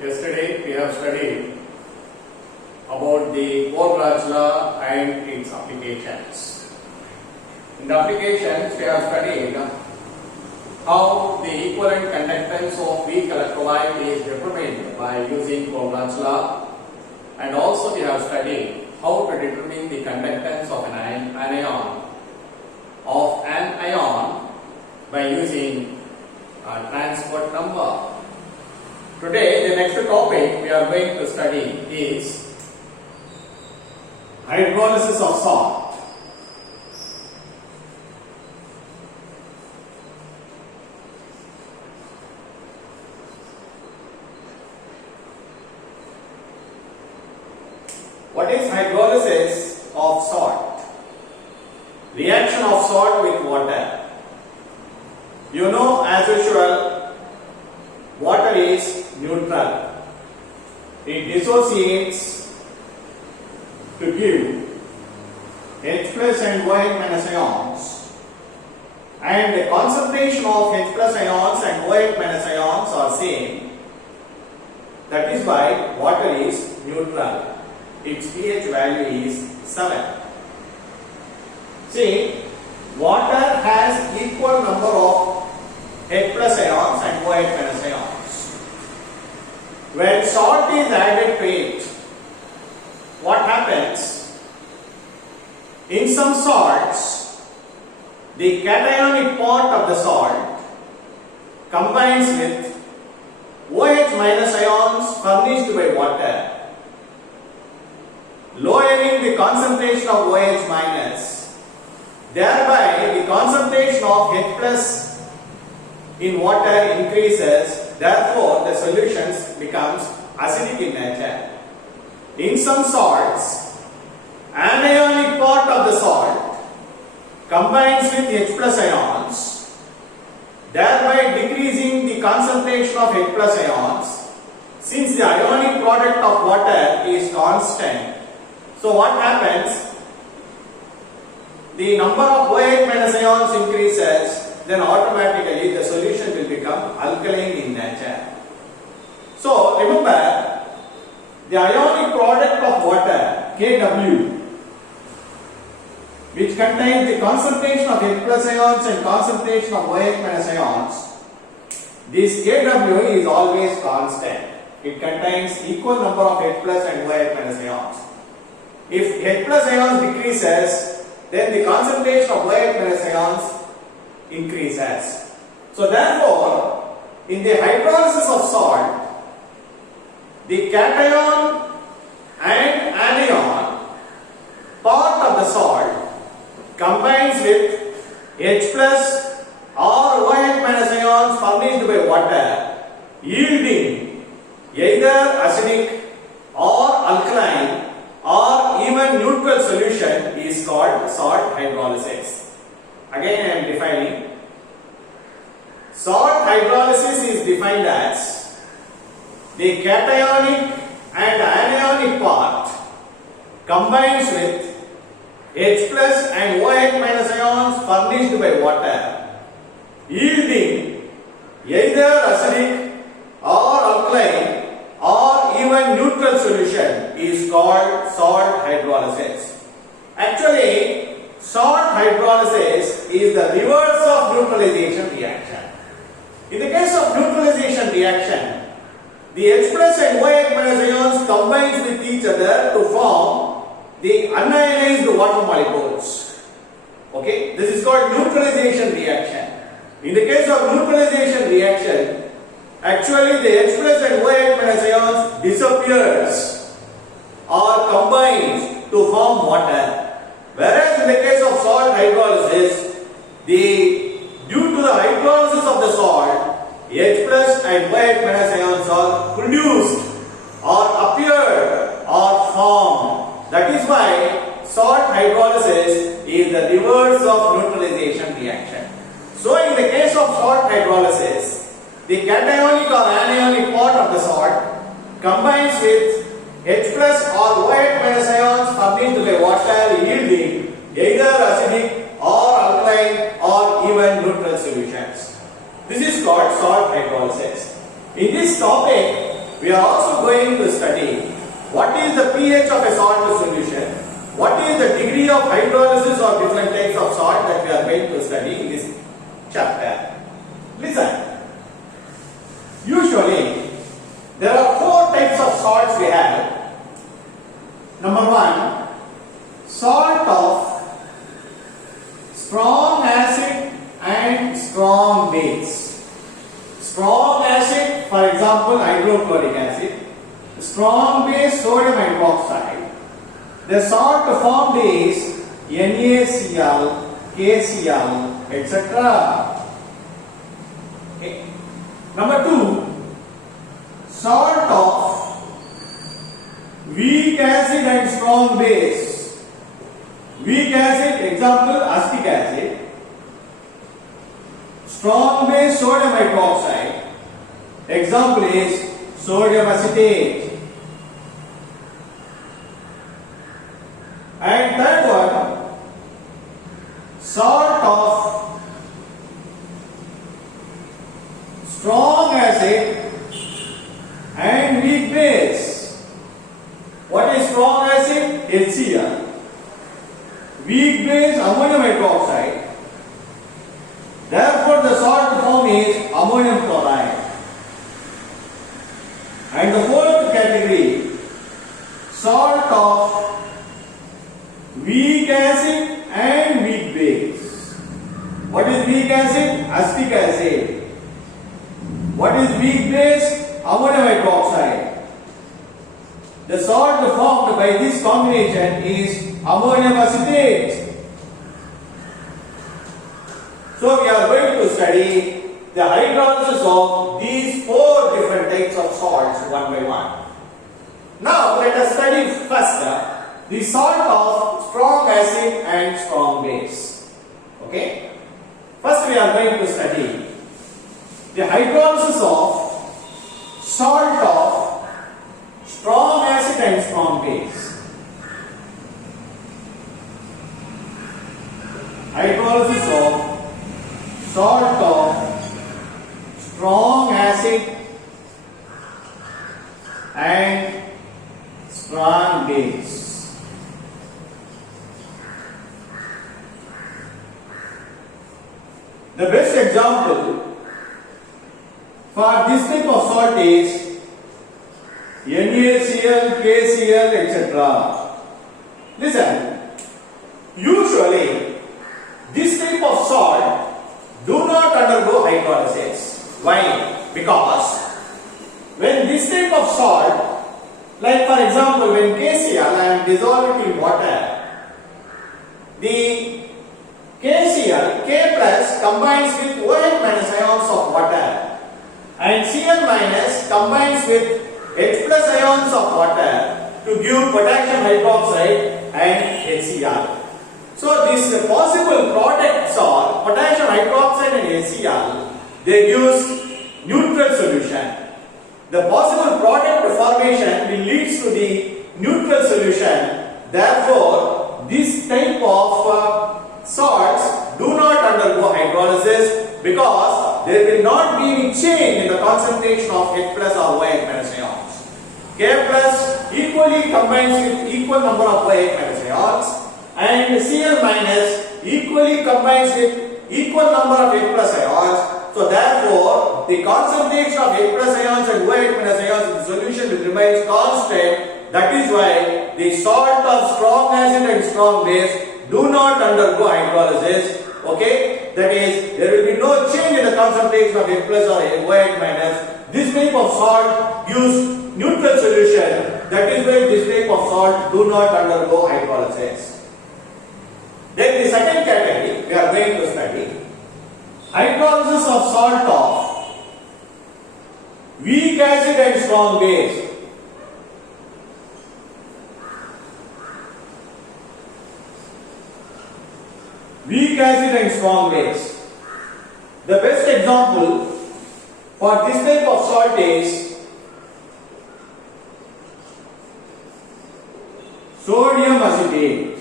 Yesterday we have studied about the Poison's law and its applications. In the applications we have studied how the equivalent conductance of weak electrolyte is determined by using Poison's law, and also we have studied how to determine the conductance of an ion by using transport number. Today, the next topic we are going to study is hydrolysis of salt. What is hydrolysis of salt? Reaction of salt with water. You know, as usual, water is neutral. It dissociates to give H plus and OH minus ions, and the concentration of H plus ions and OH minus ions are same. That is why water is neutral. Its pH value is 7. See, water has equal number of H plus ions and OH minus ions. When salt is added to it, what happens? In some salts, the cationic part of the salt combines with OH minus ions furnished by water, lowering the concentration of OH minus. Thereby, the concentration of H plus in water increases. Therefore, the solutions becomes acidic in nature. In some salts, anionic part of the salt combines with H plus ions, thereby decreasing the concentration of H plus ions. Since the ionic product of water is constant, so what happens? The number of OH minus ions increases, then automatically the solution will become alkaline in nature. So remember, the ionic product of water, Kw, which contains the concentration of H plus ions and concentration of OH minus ions, this Kw is always constant. It contains equal number of H plus and OH minus ions. If H plus ions decreases, then the concentration of OH minus ions increases. So therefore, in the hydrolysis of salt, the cation and anion part of the salt combines with H plus or OH minus ions furnished by water, yielding either acidic or alkaline or even neutral solution is called salt hydrolysis. Again I am defining. Salt hydrolysis is defined as the cationic and anionic part combines with H plus and OH minus ions furnished by water, yielding either acidic or alkaline or even neutral solution is called salt hydrolysis. Actually, salt hydrolysis is the reverse of neutralization reaction. In the case of neutralization reaction, the H plus and OH minus ions combines with each other to form the unionized water molecules. Okay, this is called neutralization reaction. In the case of neutralization reaction, actually the H plus and OH minus ions disappears or combines to form water. Whereas in the case of salt hydrolysis, due to the hydrolysis of the salt, H plus and OH minus ions are produced or appeared or formed. That is why salt hydrolysis is the reverse of neutralization reaction. So in the case of salt hydrolysis, the cationic or anionic part of the salt combines with H plus or OH minus ions furnished by water, yielding either acidic or alkaline or even neutral solutions. This is called salt hydrolysis. In this topic, we are also going to study what is the pH of a salt solution, what is the degree of hydrolysis of different types of salt that we are going to study in this chapter. Listen. Usually, there are four types of salts we have. Number one, salt of strong acid and strong base. Strong acid, for example, hydrochloric acid. Strong base, sodium hydroxide. The salt formed is NaCl, KCl, etc. Okay. Number two, salt of weak acid and strong base. Weak acid, example, acetic acid. Strong base, sodium hydroxide. Example is sodium acetate. And third one, salt of strong acid and weak base. What is strong acid? HCl. Weak base, ammonium hydroxide. Therefore, the salt form is ammonium chloride. And the fourth category, salt of weak acid and weak base. What is weak acid? Acetic acid. What is weak base? Ammonium hydroxide. The salt formed by this combination is ammonium acetate. So we are going to study the hydrolysis of these four different types of salts one by one. Now let us study first the salt of strong acid and strong base. Okay? First we are going to study the hydrolysis of salt of strong acid and strong base. Hydrolysis of salt of strong acid and strong base. The best example for this type of salt is NaCl, KCl, etc. Listen, usually this type of salt do not undergo hydrolysis. Why? Because when this type of salt, like for example when KCl I am dissolving in water, the KCl, K plus combines with OH minus ions of water and Cl minus combines with H plus ions of water to give potassium hydroxide and HCl. So these possible products are potassium hydroxide and HCl, they give neutral solution. The possible product formation will lead to the neutral solution. Therefore, this type of salts do not undergo hydrolysis because there will not be any change in the concentration of H plus or OH minus ions. K plus equally combines with equal number of OH minus ions and Cl minus equally combines with equal number of H plus ions. So therefore, the concentration of H plus ions and OH minus ions in the solution will remain constant. That is why the salt of strong acid and strong base do not undergo hydrolysis. Okay, that is, there will be no change in the concentration of H plus or OH minus. This type of salt gives neutral solution. That is why this type of salt do not undergo hydrolysis. Then the second category we are going to study hydrolysis of salt of weak acid and strong base. Weak acid and strong base. The best example for this type of salt is sodium acetate.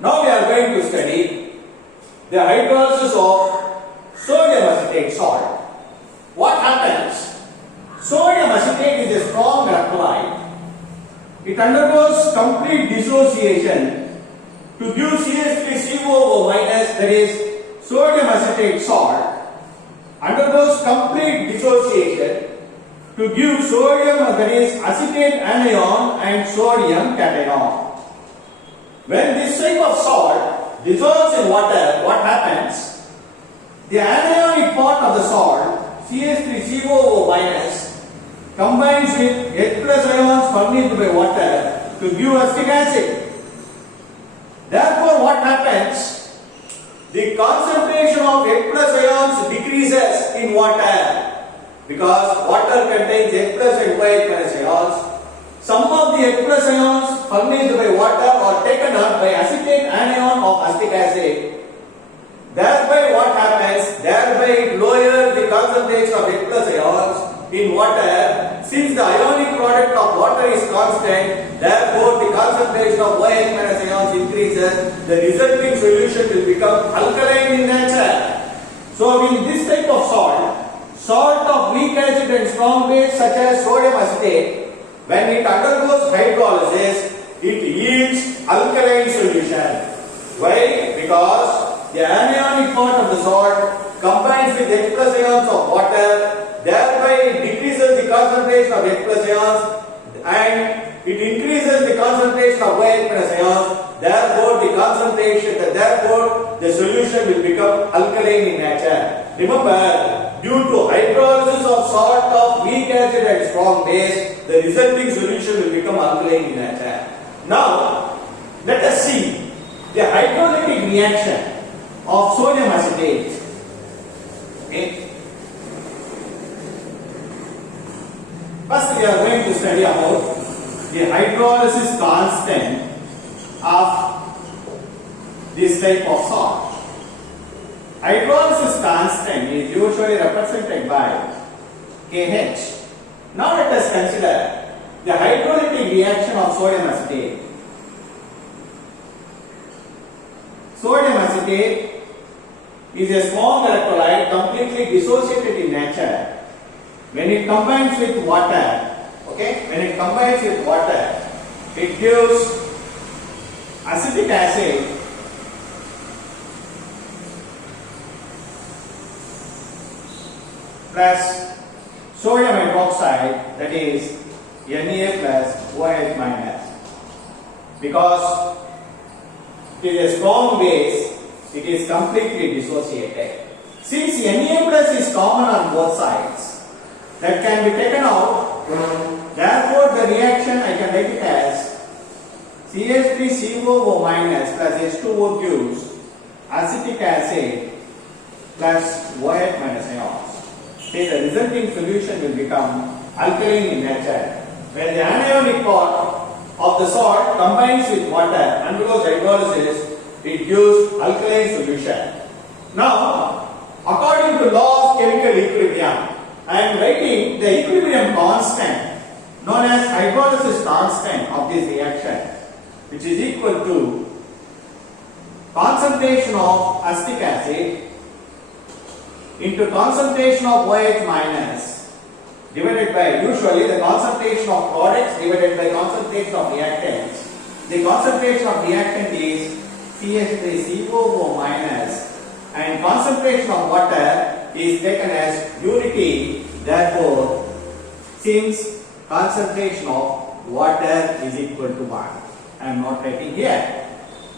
Now we are going to study the hydrolysis of sodium acetate salt. What happens Sodium acetate is a strong electrolyte. It undergoes complete dissociation to give CH3COO minus, that is sodium acetate salt, undergoes complete dissociation to give sodium, that is acetate anion and sodium cation. When this type of salt dissolves in water, what happens? The anionic part of the salt, CH3COO minus, combines with H plus ions furnished by water to give acetic acid. Therefore, what happens? The concentration of H plus ions decreases in water because water contains H plus and OH minus ions. Some of the H plus ions furnished by water are taken up by acetate anion of acetic acid. Thereby what happens? Thereby it lowers the concentration of H plus ions in water. Since the ionic product of water is constant, therefore the concentration of OH minus ions increases. The resulting solution will become alkaline in nature. So in this type of salt of weak acid and strong base such as sodium acetate, when it undergoes hydrolysis, it yields alkaline solution. Why? Because the anionic part of the salt combines with H plus ions of water, thereby it decreases the concentration of H plus ions and it increases the concentration of OH plus ions. Therefore, the solution will become alkaline in nature. Remember, due to hydrolysis of salt of weak acid and strong base, the resulting solution will become alkaline in nature. Now, let us see the hydrolytic reaction of sodium acetate. Okay. First, we are going to study about the hydrolysis constant of this type of salt. Hydrolysis constant is usually represented by Kh. Now let us consider the hydrolytic reaction of sodium acetate. Sodium acetate is a strong electrolyte completely dissociated in nature. When it combines with water, it gives acetic acid plus sodium hydroxide, that is Na plus OH minus. Because it is a strong base, it is completely dissociated. Since Na plus is common on both sides, that can be taken out. Therefore, the reaction I can write it as CH3COO minus plus H2O gives acetic acid plus OH minus ions. The resulting solution will become alkaline in nature. When the anionic part of the salt combines with water undergoes hydrolysis, it gives alkaline solution. Now, according to law of chemical equilibrium, I am writing the equilibrium constant known as hydrolysis constant of this reaction, which is equal to concentration of acetic acid into concentration of OH minus divided by usually the concentration of products divided by concentration of reactants. The concentration of reactant is CH3COO minus and concentration of water is taken as unity. Therefore, since concentration of water is equal to 1, I am not writing here.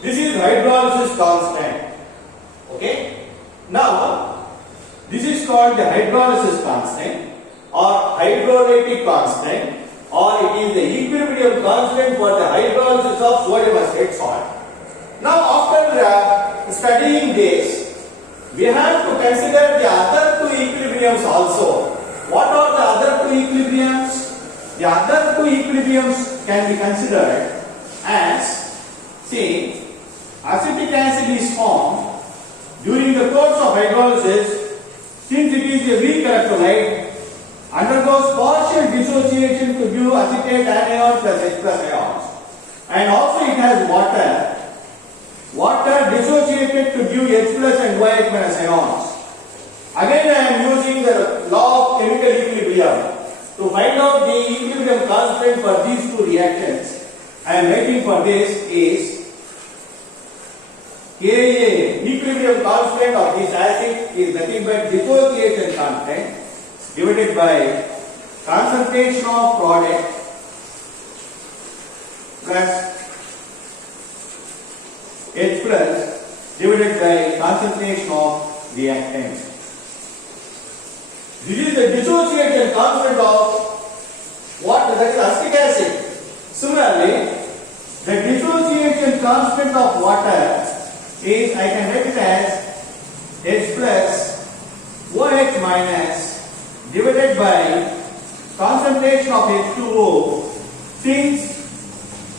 This is hydrolysis constant. Okay. Now, this is called the hydrolysis constant or hydrolytic constant, or it is the equilibrium constant for the hydrolysis of sodium acetate salt. Now, after studying this, we have to consider the other two equilibriums also. What are the other two equilibriums? The other two equilibriums can be considered as, see, acetic acid is formed during the course of hydrolysis. Since it is a weak electrolyte, undergoes partial dissociation to give acetate anion plus H plus ions. And also it has water. Water dissociated to give H plus and OH minus ions. Again I am using the law of chemical equilibrium to equilibrium constant for these two reactions I am writing for this is Ka, equilibrium constant of this acid is nothing but dissociation constant divided by concentration of product plus H plus divided by concentration of reactant. This is the dissociation constant of what? That is acetic acid. Similarly, the dissociation constant of water is, I can write it as H plus OH minus divided by concentration of H2O. Since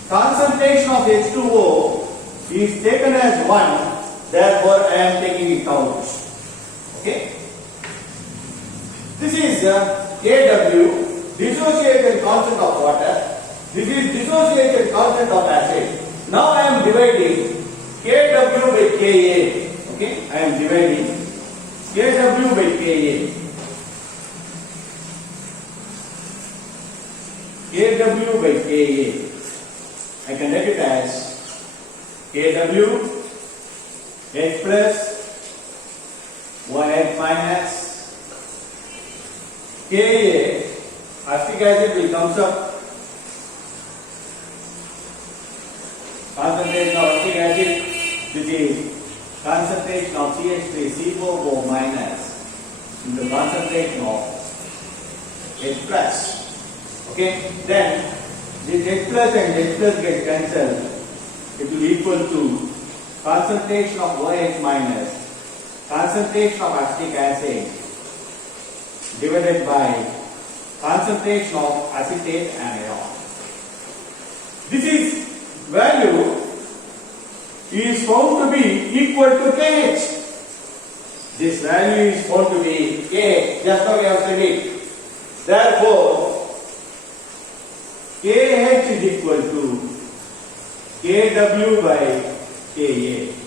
concentration of H2O is taken as 1, therefore I am taking it out. Okay. This is Kw, dissociation constant of water. This is dissociation constant of acid. Now I am dividing Kw by Ka. Okay, I am dividing Kw by Ka. Kw by Ka. I can write it as Kw H plus OH minus Ka. Acetic acid will comes up. Concentration of acetic acid, this is concentration of CH3COO minus into concentration of H plus. Okay, then this H plus and H plus get cancelled. It will equal to concentration of OH minus concentration of acetic acid divided by concentration of acetate anion. This is value is found to be equal to KH. This value is found to be KH. Just now we have said it. Therefore, KH is equal to KW by Ka.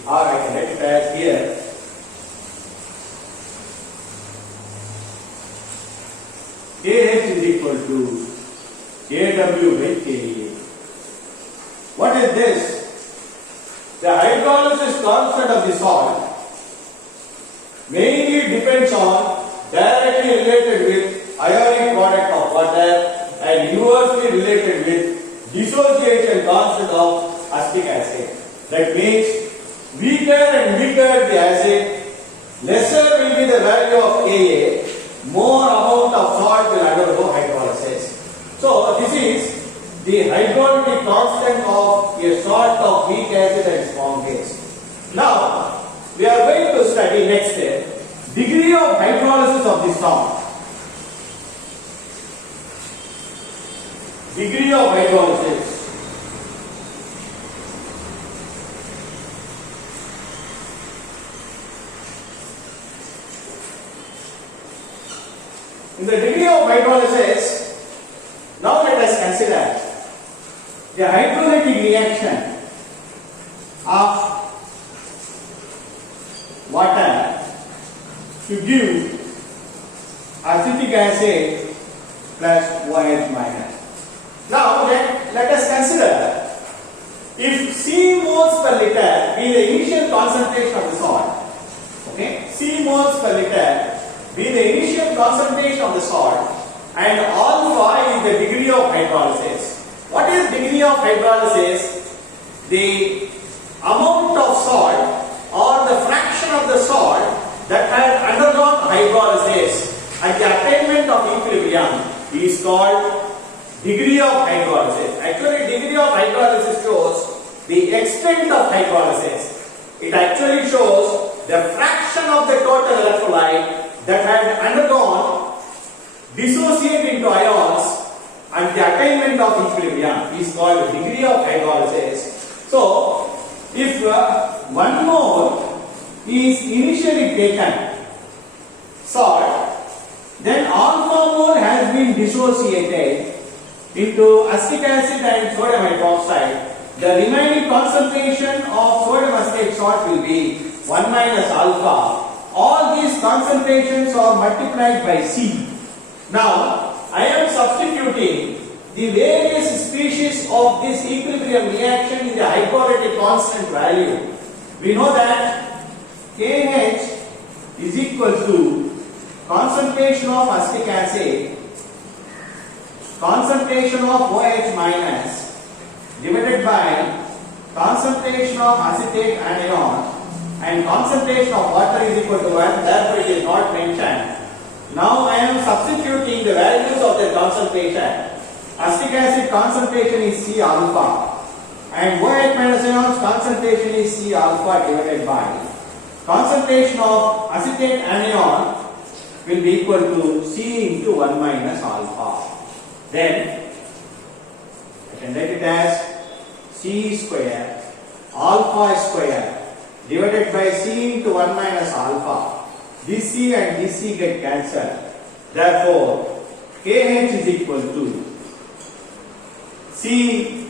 Or I can write it as here. KH is equal to Kw by Ka. What is this? The hydrolysis constant of the salt mainly depends on directly related with ionic product of water and inversely related with dissociation constant of acetic acid. That means weaker and weaker the acid, lesser will be the value of Ka, more amount of salt will undergo hydrolysis. So this is the hydrolytic constant of a salt of weak acid and strong base. Now, we are going to study next degree of hydrolysis of the salt. Degree of hydrolysis. In the degree of hydrolysis, now let us consider the hydrolytic reaction of water to give acetic acid plus OH minus. Now let us consider if C moles per liter be the initial concentration of the salt. Okay, C moles per liter be the initial concentration of the salt and alpha is the degree of hydrolysis. What is degree of hydrolysis? The amount of salt or the fraction of the salt that has undergone hydrolysis at the attainment of equilibrium is called degree of hydrolysis. Actually, degree of hydrolysis shows the extent of hydrolysis. It actually shows the fraction of the total electrolyte that has undergone dissociate into ions and the attainment of equilibrium is called degree of hydrolysis. So, if 1 mole is initially taken salt, then alpha mole has been dissociated into acetic acid and sodium hydroxide. The remaining concentration of sodium acetate salt will be 1 minus alpha. All these concentrations are multiplied by C. Now, I am substituting the various species of this equilibrium reaction in the hyporetic constant value. We know that KH is equal to concentration of acetic acid, concentration of OH minus divided by concentration of acetate anion, and concentration of water is equal to 1, therefore it is not mentioned. Now I am substituting the values of the concentration. Acetic acid concentration is C alpha and OH minus ion's concentration is C alpha divided by concentration of acetate anion will be equal to C into 1 minus alpha. Then I can write it as C square alpha square divided by C into 1 minus alpha. This C and this C get cancelled. Therefore, KH is equal to C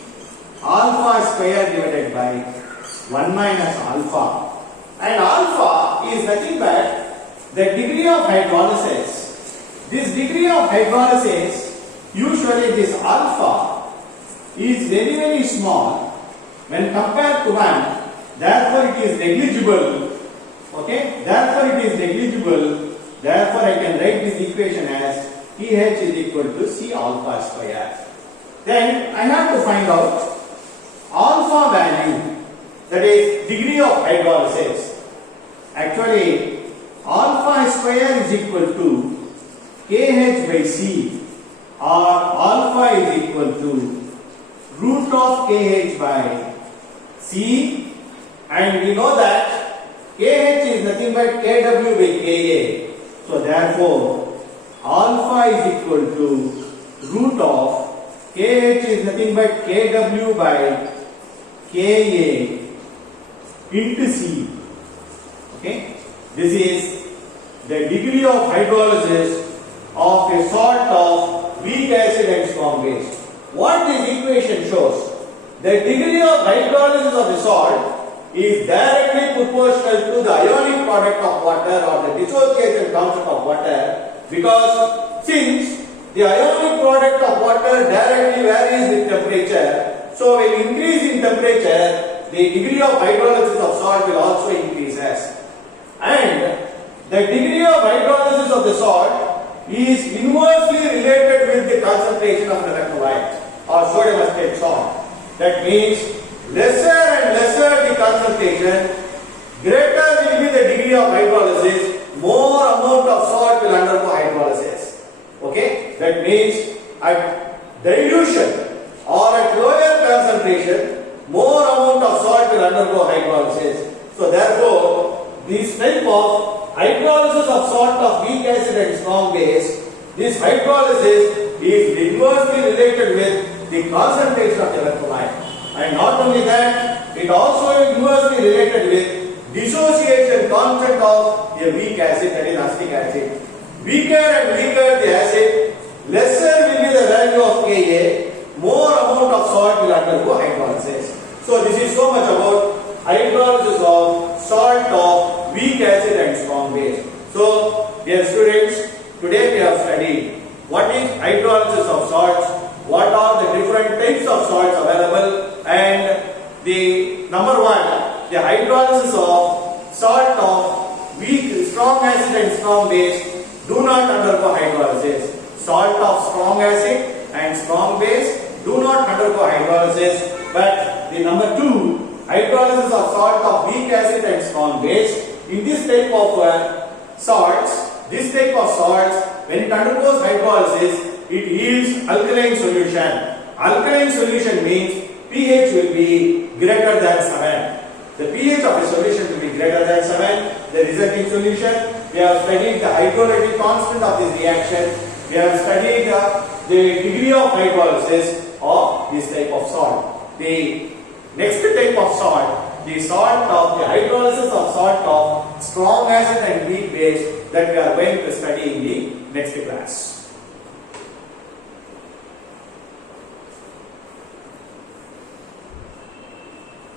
alpha square divided by 1 minus alpha. And alpha is nothing but the degree of hydrolysis. This degree of hydrolysis, usually this alpha is very very small when compared to 1. Therefore, it is negligible. Okay, therefore it is negligible. Therefore, I can write this equation as pH is equal to C alpha square. Then I have to find out alpha value, that is degree of hydrolysis. Actually, alpha square is equal to KH by C, or alpha is equal to root of KH by C, and we know that KH is nothing but KW by KA. So therefore, alpha is equal to root of KH is nothing but KW by KA into C. Okay, this is the degree of hydrolysis of a salt of weak acid and strong base. What this equation shows, the degree of hydrolysis of a salt is directly proportional to the ionic product of water or the dissociation constant of water, because since the ionic product of water directly varies with temperature, so when increase in temperature, the degree of hydrolysis of salt will also increases. And the degree of hydrolysis of the salt is inversely related with the concentration of an electrolyte or sodium acetate salt. That means lesser and lesser the concentration, greater will be the degree of hydrolysis, more amount of salt will undergo hydrolysis. Okay, that means at dilution or at lower concentration, more amount of salt will undergo hydrolysis. So therefore, this type of hydrolysis of salt of weak acid and strong base, this hydrolysis is inversely related with the concentration of the electrolyte. And not only that, it also inversely related with dissociation constant of a weak acid, that is acetic acid. Weaker and weaker the acid, lesser will be the value of Ka, more amount of salt will undergo hydrolysis. So this is so much about hydrolysis of salt of weak acid and strong base. So dear students, today we have studied what is hydrolysis of salts, what are the different types of salts available, and the number one, the hydrolysis of salt of weak, strong acid and strong base do not undergo hydrolysis. Salt of strong acid and strong base do not undergo hydrolysis. But the number two, hydrolysis of salt of weak acid and strong base, in this type of salts, when it undergoes hydrolysis, it yields alkaline solution. Alkaline solution means pH will be greater than 7. The pH of a solution will be greater than 7. The resulting solution, we have studied the hydrolytic constant of this reaction. We have studied the degree of hydrolysis of this type of salt. The next type of salt, the salt of the hydrolysis of salt of strong acid and weak base, that we are going to study in the next class.